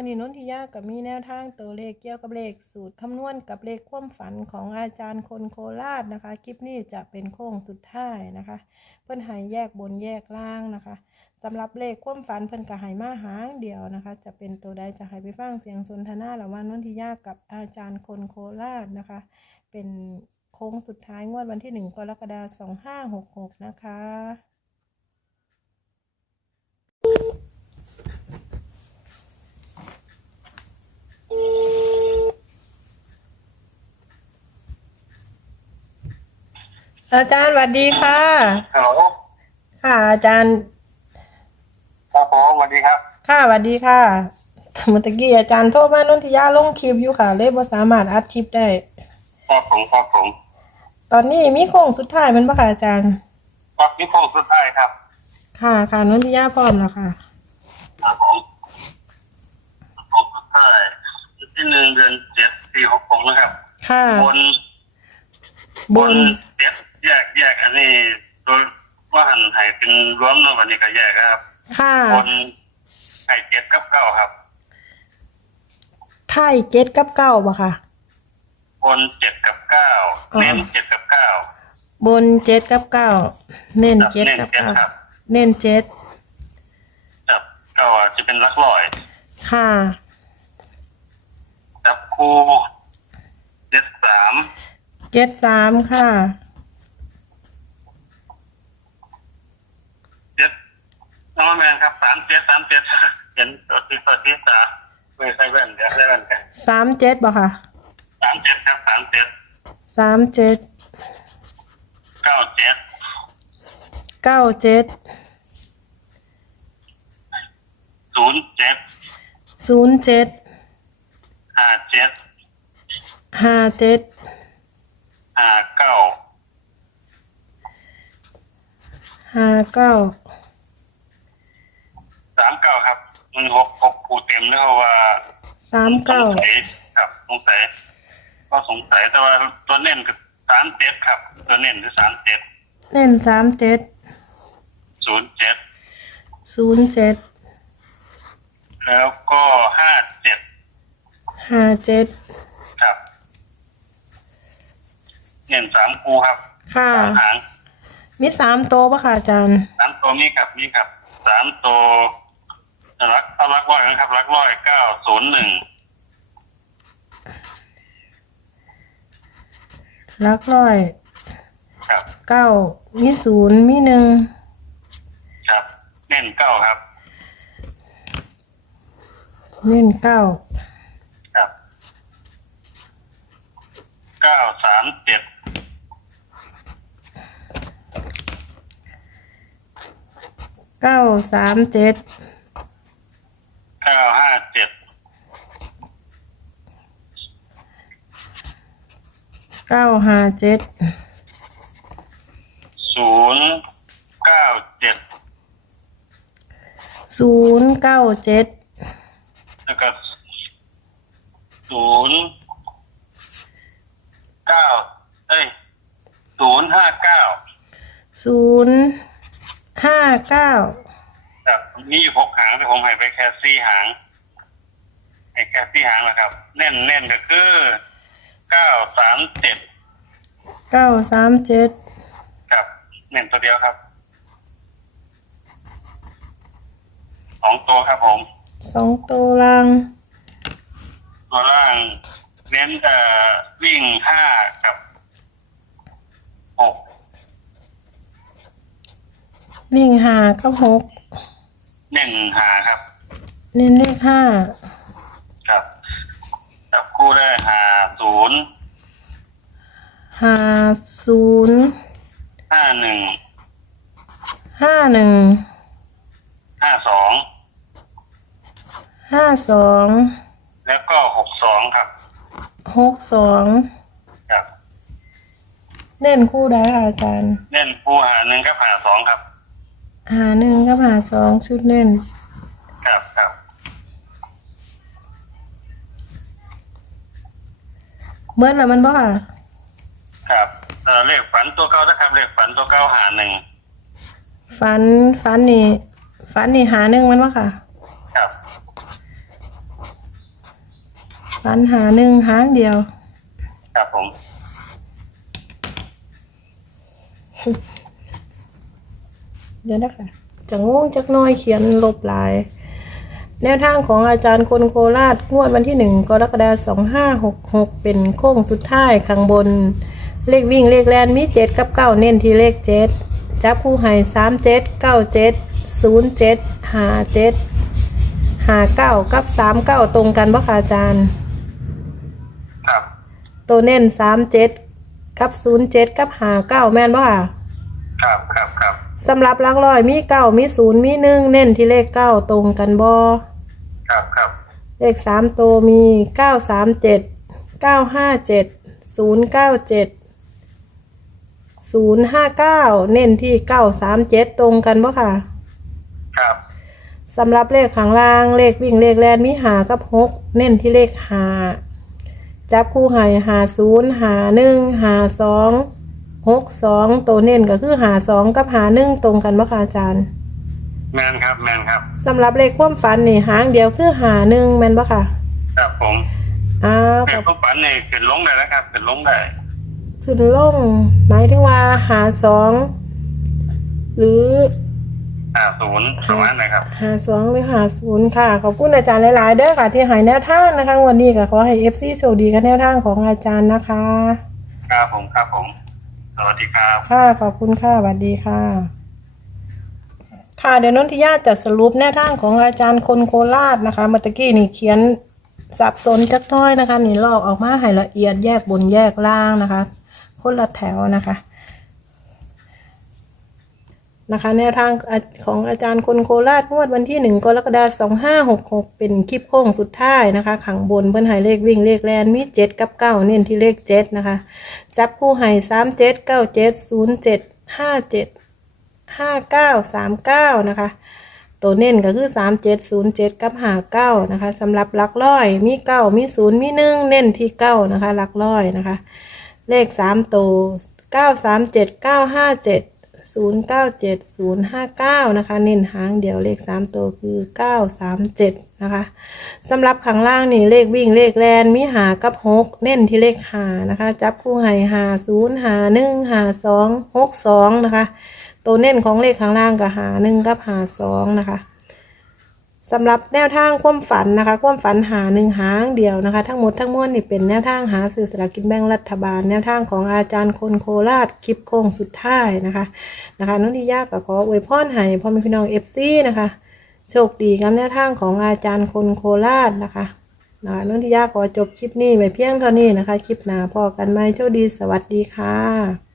วันนี้นนทิยากับมีแนวทางตัวเลขเกี่ยวกับเลขสูตรคำนวณกับเลขความฝันของอาจารย์คนโคราชนะคะ คลิปนี้จะเป็นโค้งสุดท้ายนะคะ เพิ่อนหายแยกบนแยกล่างนะคะสำหรับเลขความฝันเพิ่อนก็ใหายมาหางเดียวนะคะ จะเป็นตัวใดจะหายไปฟังเสียงสนทนาระหว่างนนทิยากับอาจารย์คนโคราชนะคะ เป็นโค้งสุดท้ายงวดวันที่หนึ่งกรกฎาคมสองห้าหกหกนะคะ อาจารย์สวัสดีค่ะ ฮัลโหลค่ะ อาจารย์ ครับผมสวัสดีครับค่ะสวัสดีค่ะเมื่อตะกี้อาจารย์โทรมานนทิยาลงคลิปอยู่ค่ะ เลยบ่สามารถอัดคลิปได้ ครับผมครับผมตอนนี้มีโค้งสุดท้ายแมันปะค่ะอาจารย์ ครับนี่โค้งสุดท้ายครับค่ะค่ะนนทิยาพร้อมแล้วค่ะ ครับผมโค้งสุดท้ายวันที่หนึ่งเดือนเจ็ดปีหกหกนะครับ ค่ะ บนบนเจ็ด แยกแยกอันนี้ตัวว่าหันไห้เป็นรวมเนาะวันนี้ก็แยกนะครับ ค่ะบนไห้เจ็ดกับเก้าครับไข่เจ็ดกับเก้าปะค่ะบนเจ็ดกับเก้าอ๋อเน้นเจ็ดกับเก้าบนเจ็ดกับเก้าเน้นครับเจ็ดเน้นกับเจ็ดเก้าครับเน้นเจ็ดจับเก้าอะจะเป็นลักลอยค่ะ จับคู่เจ็ดสามเจ็ดสามค่ะ เจ็ดน้องแมนครับสามเจ็ดสามเจ็ด เห็นตัวที่ตัวที่ตา ไม่ใช่แว่นเดี๋ยวใส่แว่นกันสามเจ็ดปะค่ะสามเจ็ดครับสามเจ็ดสามเจ็ดเก้าเจ็ดเก้าเจ็ดศูนย์เจ็ดศูนย์เจ็ดห้าเจ็ดห้าเจ็ดห้าเก้าห้าเก้า สามเก้า ครับมันหกหกคูเต็มแล้วเพราะว่าสามเก้าสงสัยครับสงสัยก็สงสัยแต่ว่าตัวเน้นคือสามเจ็ดครับ ตัวเน้นคือสามเจ็ดเล่นสามเจ็ดศูนย์เจ็ดศูนย์เจ็ดแล้วก็ห้าเจ็ดห้าเจ็ดครับ เน้นสามคูครับค่ะ สามหางมีสามโตวปะค่ะอาจารย์ สามตัวนี้ครับนี่ครับสามตัว รักเอารักร้อยนะครับรักร้อยเก้าศูนย์หนึ่งลักร้อยครับ เก้ามีศูนย์มีหนึ่งครับ เน้นเก้าครับเล่นเก้าครับเก้าสามเจ็ดเก้าสามเจ็ด เก้าห้าเจ็ด เก้าห้าเจ็ดศูนย์เก้าเจ็ดศูนย์เก้าเจ็ดแล้วก็ศูนย์เก้าเอ้ยศูนย์ห้าเก้าศูนย์ห้าเก้าครับมีอยู่หกหางแต่ผมให้ไปแค่สี่หางให้แค่สี่หางแล้วครับเน้นเน้นก็คือ เก้าสามเจ็ดเก้าสามเจ็ดครับเน้นตัวเดียวครับสองตัวครับผม สองตัวล่างตัวล่างเน้นเอ่อวิ่งห้ากับหกวิ่งหากับหกเน้นหาครับ เน้นเลขห้าครับจับคู่ได้หาศู นย์หาศูนย์ห้าหนึ่งห้าหนึ่งห้าสองห้าสองแล้วก็หกสองครับ หกสองครับเล่นคู่ได้ค่ะอาจารย์เน้นคู่หาหนึ่งกับหาสองครับ หาหนึ่งกับหาสองชุดเล่น ครับครับ เมื่อแล้วมันบ่ค่ะครับเอ่อเลขฝันตัวเก้านะครับเลขฝันตัวเก้าหาหนึ่งฟันฟันนี่ฟันนี่หาหนึ่งมันบ่ค่ะครับฝันหาหนึ่งหางเดียว ครับผมเดี๋ยวนะคะจะงงจักหน้อยเขียนลบลาย แนวทางของอาจารย์คนโคราชงวดวันที่หนึ่งกรกฎาสองห้าหกหกเป็นโค้งสุดท้ายข้างบน เลขวิ่งเลขแลนมีเจ็ดกับเก้าเน้นที่เลขเจ็ดจับคู่ให้สามเจ็ดเก้าเจ็ดศูนย์เจ็ดห้าเจ็ดห้าเก้ากับสามเก้าตรงกันปะคะอาจารย์ ครับตัวเน้นสามเจ็ดกับศูนย์เจ็ดกับห้าเก้าแม่นปะคะครับครับครับ สำหรับหลักร้อยมีเก้ามีศูนย์มีหนึ่งเน้นที่เลขเก้าตรงกันบอครับครับเลขสามตัวมีเก้าสามเจ็ดเก้าห้าเจ็ดศูนย์เก้าเจ็ดศูนย์ห้าเก้าเน้นที่เก้าสามเจ็ดตรงกันปะค่ะครับสำหรับเลขข้างล่างเลขวิ่งเลขแลนมีหากับหกเน้นที่เลขหาจับคู่ใหายหาศูนย์หาหนึ่งหาสอง หกสองตัวเน้นก็คือหาสองกับหาหนึ่งตรงกันปะค่ะอาจารย์แมนครับแมนครับสำหรับเลขความฝันนี่หางเดียวคือหาหนึ่งแม่นปะค่ะครับผมอ้าวเป็ขนอบผู้ฝันนี่ขึ้นลงได้แล้วครับขึ้นลงได้ขึ้นลงหมายถึงว่าหาสองหรืออ่าศูนย์ประมาณนะครับหาสองหรือหาศูนย์ค่ะ ขอบคุณอาจารย์หลาย ๆ เด้อค่ะ ที่ใหายแนวทางนะคะ วันนี้ก็ขอให้เอฟซีโชคดีกับแนวทางของอาจารย์นะคะ ครับผมครับผม สวัสดีครับ ค่ะ ขอบคุณค่ะสวัสดีค่ะ ค่ะ เดี๋ยวนนทิยาจะสรุปแนวทางของอาจารย์คนโคราชนะคะเมื่อตะกี้นี่เขียนสับสนจักน้อยนะคะ นี่ลอกออกมาให้ละเอียดแยกบนแยกล่างนะคะ คนละแถวนะคะ นะคะ แนวทางของอาจารย์คนโคราชงวดวันที่หนึ่งกรกฎาคมสองห้าหกหกเป็นคลิปโค้งสุดท้ายนะคะขังบนเพิ่นหายเลขวิ่งเลขแลนมีเจ็ดกับเก้าเน้นที่เลขเจ็ดนะคะ จับคู่ให้สามเจ็ดเก้าเจ็ดศูนย์เจ็ดห้าเจ็ดห้าเก้าสามเก้านะคะ ตัวเน้นก็คือสามเจ็ดศูนย์เจ็ดกับหาเก้านะคะสำหรับหลักร้อยมีเก้ามีศูนย์มีหนึ่งเน้นที่เก้านะคะหลักร้อยนะคะ เลขสามตัวเก้าสามเจ็ดเก้าห้าเจ็ด ศูนย์เก้าเจ็ดศูนย์ห้าเก้านะคะ เน้นหางเดียวเลขสามตัวคือเก้าสามเจ็ดนะคะสำหรับข้างล่างนี่เลขวิ่งเลขแลนมีหากับหกเน้นที่เลขหานะคะ จับคู่ให้หาศูนย์หาหนึ่งหาสองหกสองนะคะ ตัวเน้นของเลขข้างล่างกับหาหนึ่งกับหาสองนะคะ สำหรับแนวทางความฝันนะคะ ความฝันหาหนึ่งหางเดียวนะคะ ทั้งหมดทั้งมวลนี่เป็นแนวทางหาสื่อสลากกินแบ่งรัฐบาล แนวทางของอาจารย์คนโคราชคลิปโค้งสุดท้ายนะคะนะคะนุ่นที่ยากกับขออวยพรให้พ่อแม่พี่น้องเอฟซีนะคะโชคดีกับแนวทางของอาจารย์คนโคราชนะคะนะคะนุ่นที่ยากขอจบคลิปนี้ไปเพียงเท่านี้นะคะ คลิปหน้าพอกันไหมโชคดีสวัสดีค่ะ